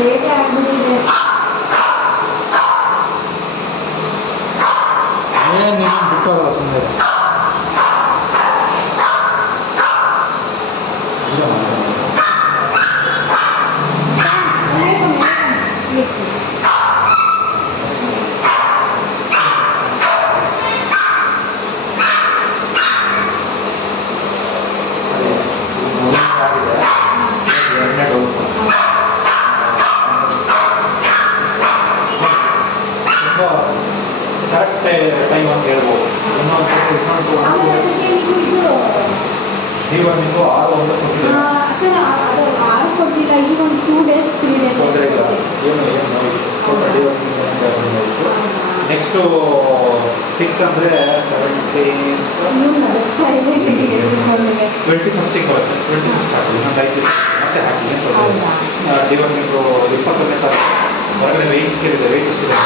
Late ಆಗ್ಬಿಟ್ಟಿದೆ. ಏನು ಬಿಟ್ಟೋಗಲ್ಲ ಸುಮ್ಮನೆ. ಕರೆಕ್ಟ್ ಟೈಮ್ ಅಂತ ಹೇಳ್ಬೋದು. ಡಿವರ್ಮಿಂಗು 6-1 ಕೊಟ್ಟಿಲ್ಲ. ಅದು 6 ಕೊಟ್ಟಿಲ್ಲ. ಈಗ ಒಂದು 2 days 3 days ತೊಂದರೆ ಇಲ್ಲ. ಏನು ಡಿವರ್ಮಿಂಗ್ ನೆಕ್ಸ್ಟು 6 ಅಂದರೆ 21st ಬರುತ್ತೆ. 21st ಹಾಕಿ ಇನ್ನೊಂದು 5 ದಿವಸ ಮತ್ತೆ ಹಾಕಿ ಏನು ಡಿವರ್ಮಿಂಗು 21ನೇ ತಾರೀಕು ಹೊರಗಡೆ ವೆಯ್ಟ್ ಸ್ಕೇಲ್ ಇದೆ. ವೆಯ್ಟ್ ಎಷ್ಟಿದೆ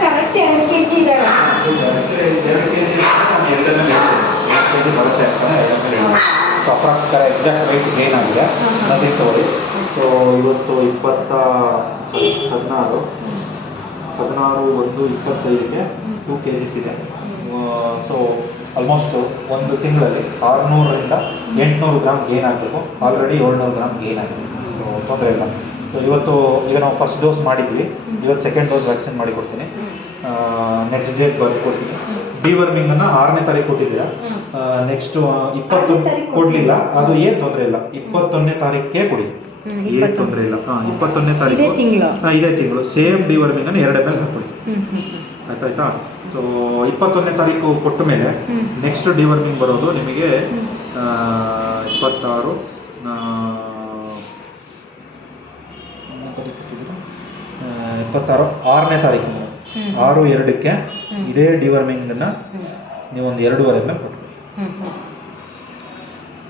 ಕರೆಕ್ಟ್ 2 kg ಇದ್ದಾವೆ. 2 kg ಎರಡನೇ 2 kg ಬರುತ್ತೆ ಅಂತಾನೆ so approx exact weight gain ಆಗಿದೆ. ಅದಕ್ಕೆ ತಗೊಳ್ಳಿ. ಸೊ ಇವತ್ತು 16/1/25ಗೆ 2 kgs ಇದೆ. ಸೊ ಆಲ್ಮೋಸ್ಟ್ ಒಂದು ತಿಂಗಳಲ್ಲಿ 600ರಿಂದ 800 ಗ್ರಾಮ್ ಗೇನ್ ಆಗಬೇಕು. ಆಲ್ರೆಡಿ 700 ಗ್ರಾಮ್ ಗೇನ್ ಆಗಿದೆ. ಸೊ ತೊಂದರೆ ಇಲ್ಲ. ಸೊ ಇವತ್ತು ಈಗ ನಾವು ಫಸ್ಟ್ ಡೋಸ್ ಮಾಡಿದ್ವಿ. ಇವತ್ತು ಸೆಕೆಂಡ್ ಡೋಸ್ ವ್ಯಾಕ್ಸಿನ್ ಮಾಡಿ ಕೊಡ್ತೀನಿ. ನೆಕ್ಸ್ಟ್ ಡೇಟ್ ಬರೆದು ಕೊಡ್ತೀನಿ. ಡಿವರ್ಮಿಂಗನ್ನು 6ನೇ ತಾರೀಕು ಕೊಟ್ಟಿದ್ದೀರಾ. ನೆಕ್ಸ್ಟು 20 ಕೊಡಲಿಲ್ಲ, ಅದು ಏನು ತೊಂದರೆ ಇಲ್ಲ. 21ನೇ ತಾರೀಕಿಗೆ ಕೊಡಿ, ಏನು ತೊಂದರೆ ಇಲ್ಲ. 21ನೇ ತಾರೀಕು ಇದೇ ತಿಂಗಳು ಸೇಮ್ ಡಿವರ್ಮಿಂಗನ್ನು 2 ml ಹಾಕ್ಕೊಡಿ. ಆಯ್ತಾಯ್ತಾ. ಸೊ 21ನೇ ತಾರೀಕು ಕೊಟ್ಟ ಮೇಲೆ ನೆಕ್ಸ್ಟ್ ಡಿವರ್ಮಿಂಗ್ ಬರೋದು ನಿಮಗೆ 26 6ನೇ ತಾರೀಕು 6/2ಕ್ಕೆ ಇದೇ ಡಿವರ್ಮಿಂಗನ್ನು ನೀವು ಒಂದು 2.5 ml ಕೊಟ್ಟು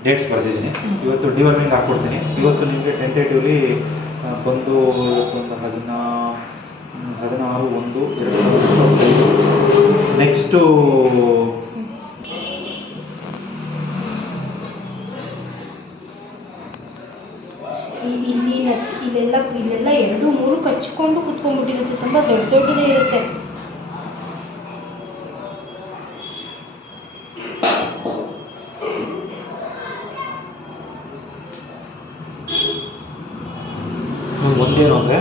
ಡೇಟ್ಸ್ ಬರ್ದಿದ್ದೀನಿ. ಇವತ್ತು ಡಿವರ್ಮಿಂಗ್ ಹಾಕ್ಕೊಡ್ತೀನಿ. ಇವತ್ತು ನಿಮಗೆ ಟೆಂಟೇಟಿವ್ಲಿ ಬಂದು ಒಂದು 16/1/2025 ನೆಕ್ಸ್ಟು ಇಲ್ಲೆಲ್ಲ 2-3 ಕಚ್ಕೊಂಡು ಕುತ್ಕೊಂಡ್ಬಿಟ್ಟಿರುತ್ತೆ. ತುಂಬ ದೊಡ್ಡದೇ ಇರುತ್ತೆ. ಒಂದೇನು ಅಂದರೆ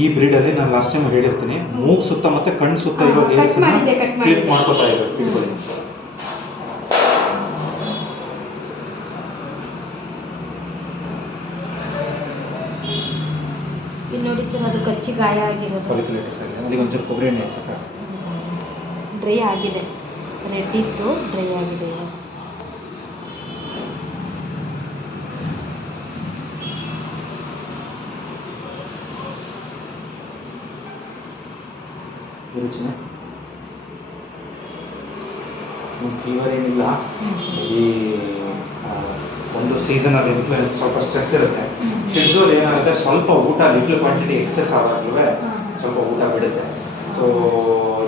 ಈ ಬ್ರೀಡಲ್ಲಿ ನಾನು ಲಾಸ್ಟ್ ಟೈಮ್ ಹೇಳಿರ್ತೀನಿ, ಮೂಗು ಸುತ್ತ ಮತ್ತು ಕಣ್ಣು ಸುತ್ತ ಇರೋ ಹೇರ್ಸನ್ನ ಕ್ಲಿಪ್ ಮಾಡ್ಕೋತಾ ಇದ್ದಾರೆ. ಇಲ್ಲಿ ನೋಡಿ ಸರ್, ಅದು ಕಚ್ಚಿ ಗಾಯ ಆಗಿರೋದು. ಫಾಲಿಕ್ಯುಲೈಟಿಸ್ ಆಗಿದೆ. ಅದಕ್ಕೆ ಒಂಚೂರು ಕೊಬ್ಬರಿ ಎಣ್ಣೆ ಹಚ್ಚಿ ಸರ್. ಡ್ರೈ ಆಗಿದೆ, ರೆಡ್ ಇತ್ತು, ಡ್ರೈ ಆಗಿದೆ. ರುಚಿನ ಫೀವರ್ ಏನಿಲ್ಲ. ಈ ಒಂದು ಸೀಸನಲ್ ಇನ್ಫ್ಲೂಯೆನ್ಸ್, ಸ್ವಲ್ಪ ಸ್ಟ್ರೆಸ್ ಇರುತ್ತೆ. ಶೆಡ್ಯೂಲ್ ಏನಾಗುತ್ತೆ, ಸ್ವಲ್ಪ ಊಟ ಲಿಟ್ಲ್ ಕ್ವಾಂಟಿಟಿ ಎಕ್ಸೆಸ್ ಆದಾಗಲೂ ಸ್ವಲ್ಪ ಊಟ ಬಿಡುತ್ತೆ. ಸೊ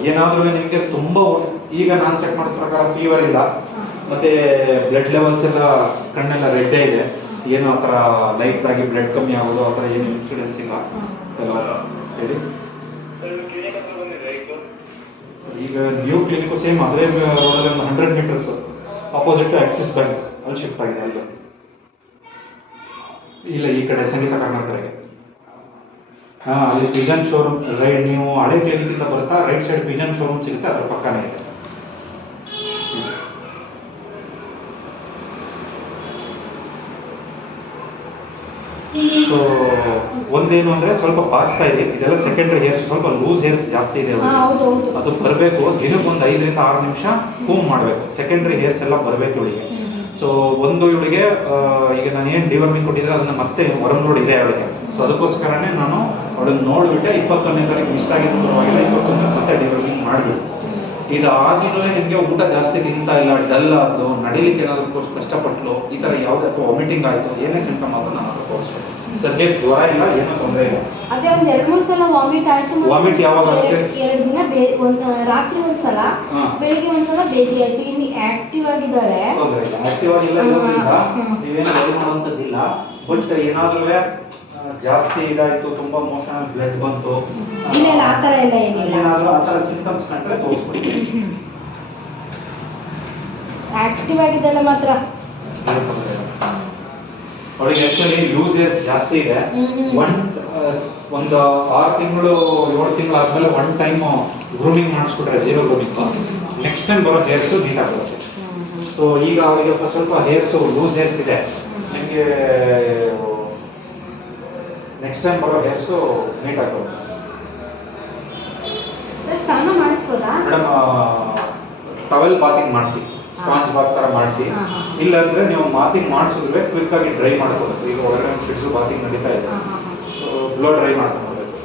ಏನಾದರೂ ನಿಮಗೆ ತುಂಬ ಈಗ ನಾನು ಚೆಕ್ ಮಾಡಿದ ಪ್ರಕಾರ ಫೀವರ್ ಇಲ್ಲ, ಮತ್ತು ಬ್ಲಡ್ ಲೆವೆಲ್ಸ್ ಎಲ್ಲ ಕಣ್ಣೆಲ್ಲ ರೆಡ್ಡೇ ಇದೆ. ಏನು ಆ ಥರ ಲೈಟಾಗಿ ಬ್ಲಡ್ ಕಮ್ಮಿ ಆಗೋದು ಆ ಥರ ಏನು ಇನ್ಸಿಡೆನ್ಸ್ ಇಲ್ಲ. ಹೇಳಿ. ಈಗ ನ್ಯೂ ಕ್ಲಿನಿಕ್ಕು ಸೇಮ್ ಅದೇ ರೋಡಲ್ಲಿ 100 ಮೀಟರ್ಸ್ ಅಪೋಸಿಟ್ ಆಕ್ಸಿಸ್ ಬ್ಯಾಂಕ್ ಅಲ್ಲಿ ಶಿಫ್ಟ್ ಆಗಿದೆ. ಅಲ್ಲಿ ಇಲ್ಲ, ಈ ಕಡೆ ಸಂಗೀತ ಕರ್ನಾಟಕಕ್ಕೆ. ಅಲ್ಲಿ ಪಿಜನ್ ಶೋರೂಮ್, ನೀವು ಹಳೆ ಕ್ಲಿನಿಕ್ಕಿಂದ ಬರ್ತಾ ರೈಟ್ ಸೈಡ್ ಪಿಜನ್ ಶೋರೂಮ್ ಸಿಗುತ್ತೆ, ಅದರ ಪಕ್ಕನೇ ಇದೆ. ಸೊ ಒಂದೇನು ಅಂದರೆ ಸ್ವಲ್ಪ ಬಾಚ್ತಾ ಇದೆ. ಇದೆಲ್ಲ ಸೆಕೆಂಡ್ರಿ ಹೇರ್ಸ್, ಸ್ವಲ್ಪ ಲೂಸ್ ಹೇರ್ಸ್ ಜಾಸ್ತಿ ಇದೆ. ಅದು ಬರಬೇಕು. ದಿನಕ್ಕೆ ಒಂದು 5ರಿಂದ 6 ನಿಮಿಷ ಕೂಮ್ ಮಾಡಬೇಕು. ಸೆಕೆಂಡ್ರಿ ಹೇರ್ಸ್ ಎಲ್ಲ ಬರಬೇಕು ಇವಳಿಗೆ. ಸೊ ಒಂದು ಇವಳಿಗೆ ಈಗ ನಾನು ಏನು ಡಿವರ್ಮಿಂಗ್ ಕೊಟ್ಟಿದ್ರೆ ಅದನ್ನು ಮತ್ತೆ ಹೊರಗೆ ನೋಡಿದೆ ಅವಳಿಗೆ. ಸೊ ಅದಕ್ಕೋಸ್ಕರನೇ ನಾನು ಅವಳನ್ನು ನೋಡಿಬಿಟ್ಟೆ 21ನೇ ತಾರೀಕು ಮಿಸ್ ಆಗಿದ್ದು ಪರವಾಗಿಲ್ಲ, 21ನೇ ಮತ್ತೆ ಡಿವರ್ಮಿಂಗ್ ಮಾಡಿಬಿಟ್ಟು ಇದು ಆಗಿನೂ ನಿಮಗೆ ಊಟ ಜಾಸ್ತಿ ತಿಂತಾ ಇಲ್ಲ, ಡಲ್ ಆದ್ದು, ನಡಿಲಿಕ್ಕೆ ಏನಾದರೂ ಕಷ್ಟಪಟ್ಟು ಈ ಥರ ಯಾವುದೇ ಅಥವಾ ವಾಮಿಟಿಂಗ್ ಆಯಿತು, ಏನೇ ಸಿಂಟಮ್ ಆದರೂ ನಾನು ಹತ್ರ ತೋರಿಸ್ಬೇಕು. ಸದ್ಯಕ್ಕೆ ಜ್ವರ ಇಲ್ಲ, ಏನೂ ತೊಂದರೆ ಇಲ್ಲ. ಅದೇ ಒಂದು 2-3 ಸಲ ವಾಮಿಟ್ ಆಯ್ತು. ವಾಮಿಟ್ ಯಾವಾಗ ಆಗುತ್ತೆ? 2 ದಿನ ರಾತ್ರಿ ಒಂದ್ಸಲ, ಬೆಳಿಗ್ಗೆ ಒಂದ್ಸಲ ಬೇದಿ ಆಯ್ತು. ಇನ್ನು ಆಕ್ಟಿವ್ ಆಗಿದ್ದಾಳೆ. ತೊಂದರೆ ಇಲ್ಲ, ಆಕ್ಟಿವ್ ಆಗಿಲ್ಲ ಇರೋದ್ರಿಂದ ನೀವೇನು ವರಿ ಮಾಡುವಂಥದ್ದಿಲ್ಲ. ಬಟ್ ಏನಾದ್ರೂ ಜಾಸ್ತಿ ಇದಾಯಿತು, ತುಂಬ ಮೋಷನಲ್ ಬ್ಲಡ್ ಬಂತು, ಇಲ್ಲ ಆ ಥರ ಎಲ್ಲ ಏನಿಲ್ಲ. ಏನಾದರೂ ಆ ಥರ ಸಿಂಟಮ್ಸ್ ಕಂಡ್ರೆ ತೋರಿಸ್ಬಿಡಿ. ಆಕ್ಟಿವ್ ಆಗಿದ್ದಾಳೆ ಮಾತ್ರ. ಅವಳಿಗೆ ಆ್ಯಕ್ಚುಲಿ ಯೂಸೇಜ್ ಜಾಸ್ತಿ ಇದೆ. ಒಂದು 6 ತಿಂಗಳು 7 ತಿಂಗಳು ಆದಮೇಲೆ 1 ಟೈಮ್ ಗ್ರೂಮಿಂಗ್ ಮಾಡಿಸ್ಬಿಟ್ರೆ, 0 ಗ್ರೂಮಿಂಗು, ನೆಕ್ಸ್ಟ್ ಟೈಮ್ ಬರೋ ಹೇರ್ಸು ನೀಟಾಗುತ್ತೆ. ಸೊ ಈಗ ಅವರಿಗೆ ಸ್ವಲ್ಪ ಹೇರ್ಸು ಲೂಸ್ ಹೇರ್ಸ್ ಇದೆ, ನಿಮಗೆ ನೆಕ್ಸ್ಟ್ ಟೈಮ್ ಬರೋ ಹೇರ್ಸು ನೀಟಾಗುತ್ತೆ. ಸ್ನಾನ ಮಾಡಿಸ್ಬೋದಾ ಮೇಡಮ್? ಟವೆಲ್ ಬಾತಿಂಗ್ ಮಾಡಿಸಿ, ಸ್ಪಾಂಜ್ ಬಾತ್ ಥರ ಮಾಡಿಸಿ. ಇಲ್ಲಾಂದರೆ ನೀವು ಬಾತಿಂಗ್ ಮಾಡಿಸಿದ್ರೆ ಕ್ವಿಕ್ ಆಗಿ ಡ್ರೈ ಮಾಡ್ಬೋದು. ಈಗ ಹೊರಗಡೆ ಶಿಡ್ಸು ಬಾತಿಂಗ್ ನಡೀತಾ ಇದೆ, ಸೊ ಬ್ಲೋ ಡ್ರೈ ಮಾಡ್ಕೊಳ್ಬೇಕು.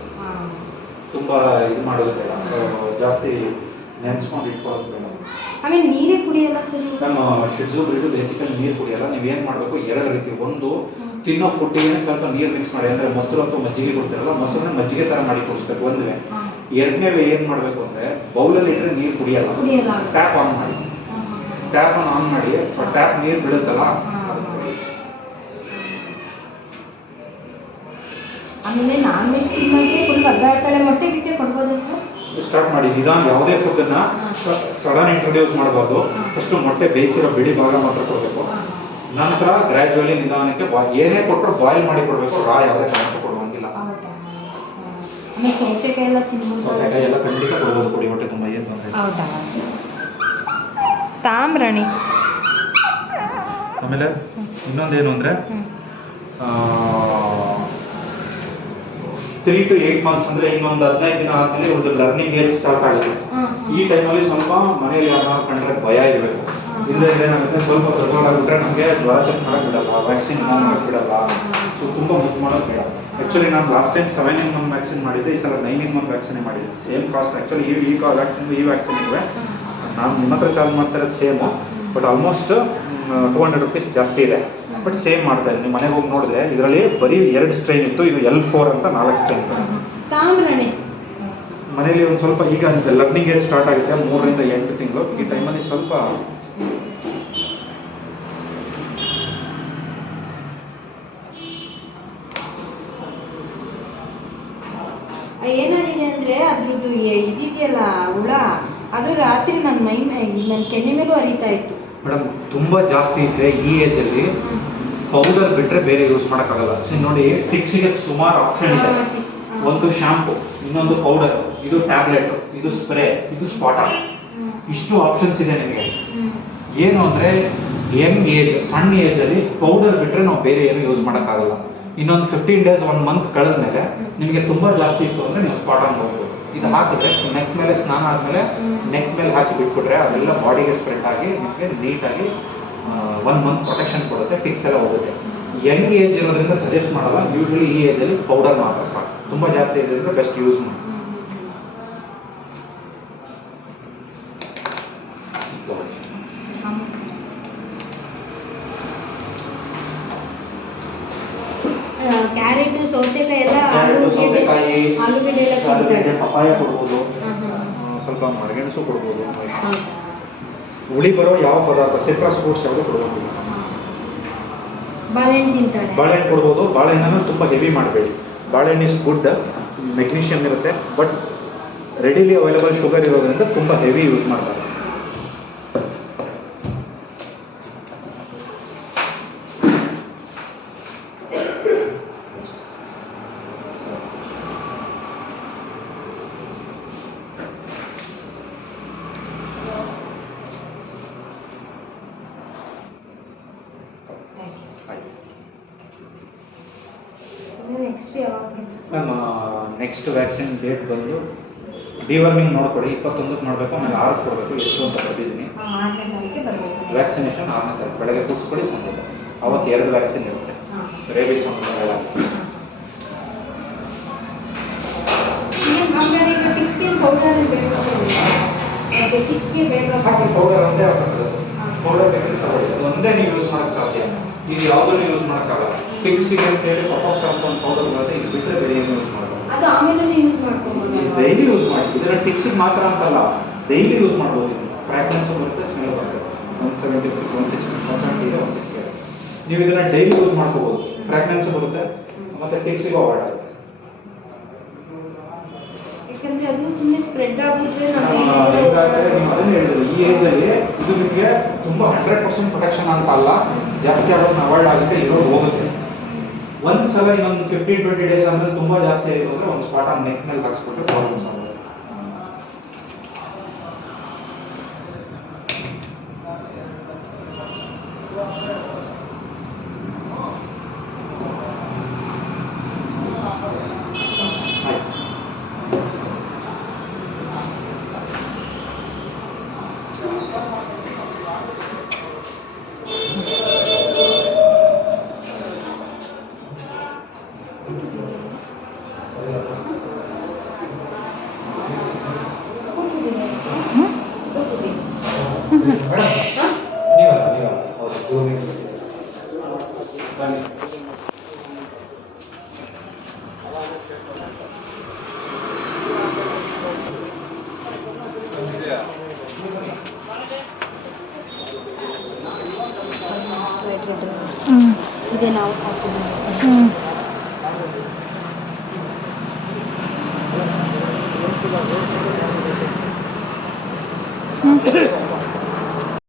ತುಂಬ ಇದು ಮಾಡೋದು ಬೇಡ, ಜಾಸ್ತಿ ನೆನೆಸ್ಕೊಂಡು ಇಟ್ಕೊಳ್ಳೋದು ಬೇಡ. ಆಮೇಲೆ ನೀರೇ ಕುಡಿಯಲ್ಲ ಸರಿ. ನಮ್ಮ ಶಿಡ್ಸು ಬ್ರೀಡು ಬೇಸಿಕಲಿ ನೀರು ಕುಡಿಯಲ್ಲ. ನೀವೇನು ಮಾಡಬೇಕು, 2 ರೀತಿ. ಒಂದು, ತಿನ್ನೋ ಫುಡ್ಡಿಗೆ ಸ್ವಲ್ಪ ನೀರು ಮಿಕ್ಸ್ ಮಾಡಿ, ಅಂದರೆ ಮೊಸರು ಅಥವಾ ಮಜ್ಜಿಗೆ ಕೊಡ್ತಿರಲ್ಲ, ಮೊಸರನ್ನ ಮಜ್ಜಿಗೆ ಥರ ಮಾಡಿ ಕುಡಿಸ್ಬೇಕು ಒಂದುವೆ. 2ನೇ ಏನು ಮಾಡಬೇಕು ಅಂದರೆ, ಬೌಲಲ್ಲಿ ಇಟ್ಟರೆ ನೀರು ಕುಡಿಯಲ್ಲ, ಟ್ಯಾಪ್ ಆನ್ ಮಾಡಿ. ಟ್ಯಾಪ್ ಆನ್ ಮಾಡಿ, ಟ್ಯಾಪ್ ನೀರು ಬಿಡುತ್ತಲ್ಲ. ಆಮೇಲೆ ನಾನ್ ವೆಜ್ ತಿನ್ನೋಕೆ ಫುಲ್ ಒದ್ದಾಡ್ತಾಳೆ. ಮೊಟ್ಟೆ ಬಿಟ್ಟೆ ಕೊಡ್ಬೋದಾ ಸರ್? ಸ್ಟಾರ್ಟ್ ಮಾಡಿ ನಿಧಾನ. ಯಾವುದೇ ಫುಡ್ಡನ್ನು ಸಡನ್ ಇಂಟ್ರೊಡ್ಯೂಸ್ ಮಾಡಬಾರ್ದು. ಫಸ್ಟು ಮೊಟ್ಟೆ ಬೇಯಿಸಿರೋ ಬಿಳಿ ಭಾಗ ಮಾತ್ರ ಕೊಡಬೇಕು. ನಂತರ ಗ್ರ್ಯಾಜುವಲಿ ನಿಧಾನಕ್ಕೆ ಏನೇ ಕೊಟ್ಟರು ಬಾಯ್ಲ್ ಮಾಡಿ ಕೊಡಬೇಕು. ರಾ ಯಾವುದೇ ಕಾರಣಕ್ಕೂ ಕೊಡುವಂಗಿಲ್ಲ. ಸೌತೆಕಾಯಿ ಎಲ್ಲ ತಿನ್ಬೋದು. ಸೌತೆಕಾಯಿ ಎಲ್ಲ ಖಂಡಿತ ಕೊಡ್ಬೋದು, ಕೊಡಿ, ಹೊಟ್ಟೆ ತುಂಬ ಏನು ತೊಂದರೆ. ಹೌದಾ? ತಾಮ್ರಾಣಿ. ಆಮೇಲೆ ಇನ್ನೊಂದೇನು ಅಂದರೆ, 3 to 8 months ಅಂದರೆ ಇನ್ನೊಂದು 15 ದಿನ ಆದಮೇಲೆ ಒಂದು ಲರ್ನಿಂಗ್ ಏಜ್ ಸ್ಟಾರ್ಟ್ ಆಗುತ್ತೆ. ಈ ಟೈಮಲ್ಲಿ ಸ್ವಲ್ಪ ಮನೆಯಲ್ಲಿ ಯಾರು ಕಂಡ್ರೆ ಭಯ ಇರಬೇಕು. ಇಲ್ಲ ಏನಾಗುತ್ತೆ, ಸ್ವಲ್ಪ ದೊಡ್ಡವರಾಗ್ಬಿಟ್ರೆ ನಮಗೆ ಜ್ವರ ಚೆಕ್ ಮಾಡೋಕ್ಕೆ ಬಿಡಲ್ಲ, ವ್ಯಾಕ್ಸಿನ್ ಮಾಡೋಕ್ಕೆ ಬಿಡಲ್ಲ. ಸೊ ತುಂಬ ಮುದ್ದು ಮಾಡೋದು ಬೇಡ. ಆ್ಯಕ್ಚುಲಿ ನಾನು ಲಾಸ್ಟ್ ಟೈಮ್ 7-in-1 ವ್ಯಾಕ್ಸಿನ್ ಮಾಡಿದ್ದೆ, ಈ ಸಲ 9-in-1 ವ್ಯಾಕ್ಸಿನೇ ಮಾಡಿದ್ದೆ. Same cost. ಆ್ಯಕ್ಚುಲಿ ಈ ವ್ಯಾಕ್ಸಿನ್ ಇವೆ. ನಾನು ನಿಮ್ಮ ಹತ್ರ ಚಾರ್ಜ್ ಮಾಡ್ತಾ ಇರೋದು ಸೇಮು, ಬಟ್ ಆಲ್ಮೋಸ್ಟ್ 200 rupees ಜಾಸ್ತಿ ಇದೆ. ಬಟ್ ಸೇಮ್ ಮಾಡ್ತಾ ಇದ್ದೀನಿ. ನಿಮ್ಮ ಮನೆಗೆ ಹೋಗಿ ನೋಡಿದ್ರೆ ಇದರಲ್ಲಿ ಬರೀ 2 ಸ್ಟ್ರೈನ್ ಇತ್ತು. ಇದು L4 ಅಂತ 4 ಸ್ಟ್ರೈನ್ ಇತ್ತು. ಮನೇಲಿ ಒಂದು ಸ್ವಲ್ಪ ಈಗ ಲರ್ನಿಂಗ್ ಏಜ್ ಸ್ಟಾರ್ಟ್ ಆಗುತ್ತೆ, 3 ರಿಂದ 8 ತಿಂಗಳು. ಈ ಟೈಮಲ್ಲಿ ಸ್ವಲ್ಪ ಏನಾಗಿದೆ ಅಂದರೆ ಅದ್ರದ್ದು ಇದೆಯಲ್ಲ ಹುಳ, ಅದು ರಾತ್ರಿ ನನ್ನ ಕೆನ್ನೆ ಮೇಲೂ ಹರಿತಾ ಇತ್ತು. ಮೇಡಮ್ ತುಂಬ ಜಾಸ್ತಿ ಇದ್ದರೆ ಈ ಏಜಲ್ಲಿ ಪೌಡರ್ ಬಿಟ್ಟರೆ ಬೇರೆ ಯೂಸ್ ಮಾಡೋಕ್ಕಾಗಲ್ಲ. ಸೊ ನೋಡಿ, ಟಿಕ್ಸಿಗೆ ಸುಮಾರು ಆಪ್ಷನ್ ಇದೆ. ಒಂದು ಶಾಂಪು, ಇನ್ನೊಂದು ಪೌಡರ್, ಇದು ಟ್ಯಾಬ್ಲೆಟ್, ಇದು ಸ್ಪ್ರೇ, ಇದು ಸ್ಪಾಟ. ಇಷ್ಟು ಆಪ್ಷನ್ಸ್ ಇದೆ ನಿಮಗೆ. ಏನು ಅಂದರೆ ಯಂಗ್ ಏಜ್, ಸಣ್ಣ ಏಜಲ್ಲಿ ಪೌಡರ್ ಬಿಟ್ಟರೆ ನಾವು ಬೇರೆ ಏನು ಯೂಸ್ ಮಾಡೋಕ್ಕಾಗಲ್ಲ. ಇನ್ನೊಂದು 15 days 1 month ಕಳೆದ್ಮೇಲೆ ನಿಮಗೆ ತುಂಬ ಜಾಸ್ತಿ ಇತ್ತು ಅಂದರೆ ನೀವು ಸ್ಪಾಟ್ ಆನ್ ಹೋಗ್ಬೋದು. ಇದು ಹಾಕಿದ್ರೆ ನೆಕ್ ಮೇಲೆ ಸ್ನಾನ ಆದಮೇಲೆ ನೆಕ್ ಮೇಲೆ ಹಾಕಿ ಬಿಟ್ಬಿಟ್ರೆ ಅದೆಲ್ಲ ಬಾಡಿಗೆ ಸ್ಪ್ರೆಡ್ ಆಗಿ ನಿಮಗೆ ನೀಟಾಗಿ 1 month ಪ್ರೊಟೆಕ್ಷನ್ ಕೊಡುತ್ತೆ, ಟಿಕ್ಸ್ ಎಲ್ಲ ಹೋಗುತ್ತೆ. ಯಂಗ್ ಏಜ್ ಇರೋದ್ರಿಂದ ಸಜೆಸ್ಟ್ ಮಾಡಲ್ಲ. ಯೂಶ್ವಲಿ ಈ ಏಜಲ್ಲಿ ಪೌಡರ್ ಮಾತ್ರ ಸಾಕು. ತುಂಬ ಜಾಸ್ತಿ ಇರೋದ್ರಿಂದ ಬೆಸ್ಟ್ ಯೂಸ್ ಮಾಡಿ. ಕ್ಯಾರೆಟ್, ಸೌತೆಕಾಯಿ ಎಲ್ಲ, ಆಲೂಗಡ್ಡೆ ಎಲ್ಲ, ಪಪ್ಪಾಯ ಕೊಡ್ಬೋದು, ಸ್ವಲ್ಪ ಮರಗೆಣಸು ಕೊಡ್ಬೋದು. ಹುಳಿ ಬರೋ ಯಾವ ಪದಾರ್ಥ, ಸಿಟ್ರಸ್ ಫ್ರೂಟ್ಸ್ ಯಾವುದು ಕೊಡ್ಬೋದು. ಬಾಳೆಹಣ್ಣು ತಿಂತಾಳೆ. ಬಾಳೆಹಣ್ಣು ಕೊಡ್ಬೋದು. ಬಾಳೆಹಣ್ಣನ್ನು ತುಂಬ ಹೆವಿ ಮಾಡಬೇಡಿ. ಬಾಳೆಹಣ್ಣು ಇಸ್ ಗುಡ್, ಮೆಗ್ನೀಷಿಯಮ್ ಇರುತ್ತೆ, ಬಟ್ ರೆಡಿಲಿ ಅವೈಲೇಬಲ್ ಶುಗರ್ ಇರೋದ್ರಿಂದ ತುಂಬ ಹೆವಿ ಯೂಸ್ ಮಾಡ್ತಾರೆ. ನಮ್ಮ ನೆಕ್ಸ್ಟ್ ವ್ಯಾಕ್ಸಿನ್ ಡೇಟ್ ಬಂದು ಡಿವರ್ಮಿಂಗ್ ನೋಡ್ಕೊಡಿ. 21ಕ್ಕೆ ಮಾಡಬೇಕು, ಆಮೇಲೆ 6ಕ್ಕೆ ಕೊಡಬೇಕು. ಎಷ್ಟು ಅಂತ ಬರ್ತಿದ್ದೀನಿ. ವ್ಯಾಕ್ಸಿನೇಷನ್ 6ನೇ ತಾರೀಕು ಬೆಳಗ್ಗೆ ಕೂಡಿಸ್ಕೊಡಿ, ಸಂಜೆ ಅವತ್ತು 2 ವ್ಯಾಕ್ಸಿನ್ ಇರುತ್ತೆ. ರೇಬಿಸ್ ಒಂದು ಮತ್ತೆ ಟಿಕ್ಸ್ಗೆ ಬೇಗ ಹಾಕಿ ಪೌಡರ್ ಒಂದೇ ಹಾಕೋದು. ಪೌಡರ್ ಬೇಕಂದ್ರೆ ತಗೊಳ್ಳಿ, ಅದು ಒಂದೇ ನೀವು ಯೂಸ್ ಮಾಡೋಕ್ಕೆ ಸಾಧ್ಯ. ಇದು ಯಾವುದನ್ನು ಯೂಸ್ ಮಾಡೋಕ್ಕಾಗಲ್ಲ. ಟಿಕ್ಸಿಗೆ ಅಂತೇಳಿ ಪಪಾಕ್ಸ್ ಅಂತ ಒಂದು ಪೌಡರ್ ಬರುತ್ತೆ, ಇದು ಬಿಟ್ಟರೆ ಬೇರೆ ಏನು ಯೂಸ್ ಮಾಡೋದು. ಅದು ಆಮೇಲೆ ಯೂಸ್ ಮಾಡ್ಕೊಬೋದು. ಡೈಲಿ ಯೂಸ್ ಮಾಡಿ, ಇದನ್ನು ಟಿಕ್ಸಿಗೆ ಮಾತ್ರ ಅಂತಲ್ಲ, ಡೈಲಿ ಯೂಸ್ ಮಾಡ್ಬೋದು. ಇದು ಫ್ರಾಗ್ರೆನ್ಸ್ ಬರುತ್ತೆ, ಸ್ಮೆಲ್ ಬರುತ್ತೆ. 170 rupees, 160, 170 ಇದೆ, 160 ಇದೆ. ನೀವು ಇದನ್ನು ಡೈಲಿ ಯೂಸ್ ಮಾಡ್ಕೋಬೋದು. ಫ್ರಾಗ್ರೆನ್ಸ್ ಬರುತ್ತೆ ಮತ್ತು ಟಿಕ್ಸಿಗೂ ಅವಾಯ್ಡ್ ಆಗುತ್ತೆ. ಯಾಕಂದ್ರೆ ಅದು ಸುಮ್ಮನೆ ಸ್ಪ್ರೆಡ್ ಆಗ್ಬಿಟ್ರೆ ಈಗಾಗಲೇ ನೀವು ಅದನ್ನು ಹೇಳಿದ್ರು, ಈ ಏಜಲ್ಲಿ ಇದು ನಿಮಗೆ ತುಂಬ 100% ಪ್ರೊಟೆಕ್ಷನ್ ಅಂತ ಅಲ್ಲ, ಜಾಸ್ತಿ ಆಗೋದನ್ನ ಅವಾಯ್ಡ್ ಆಗುತ್ತೆ, ಇರೋದು ಹೋಗುತ್ತೆ. ಒಂದು ಸಲ ಇನ್ನೊಂದು 15-20 ಡೇಸ್ ಅಂದರೆ ತುಂಬ ಜಾಸ್ತಿ ಆಯಿತು ಅಂದರೆ ಒಂದು ಸ್ಪಾಟ್ ಆನ್ ನೆಕ್ ಮೇಲೆ ಹಾಕ್ಸ್ಬಿಟ್ಟು ಪ್ರಾಬ್ಲಮ್ಸ್ ಆಗುತ್ತೆ. ಇದೆ ನಾವು ಸಾಕಿದ್ದೀವಿ. ಹ್ಞೂ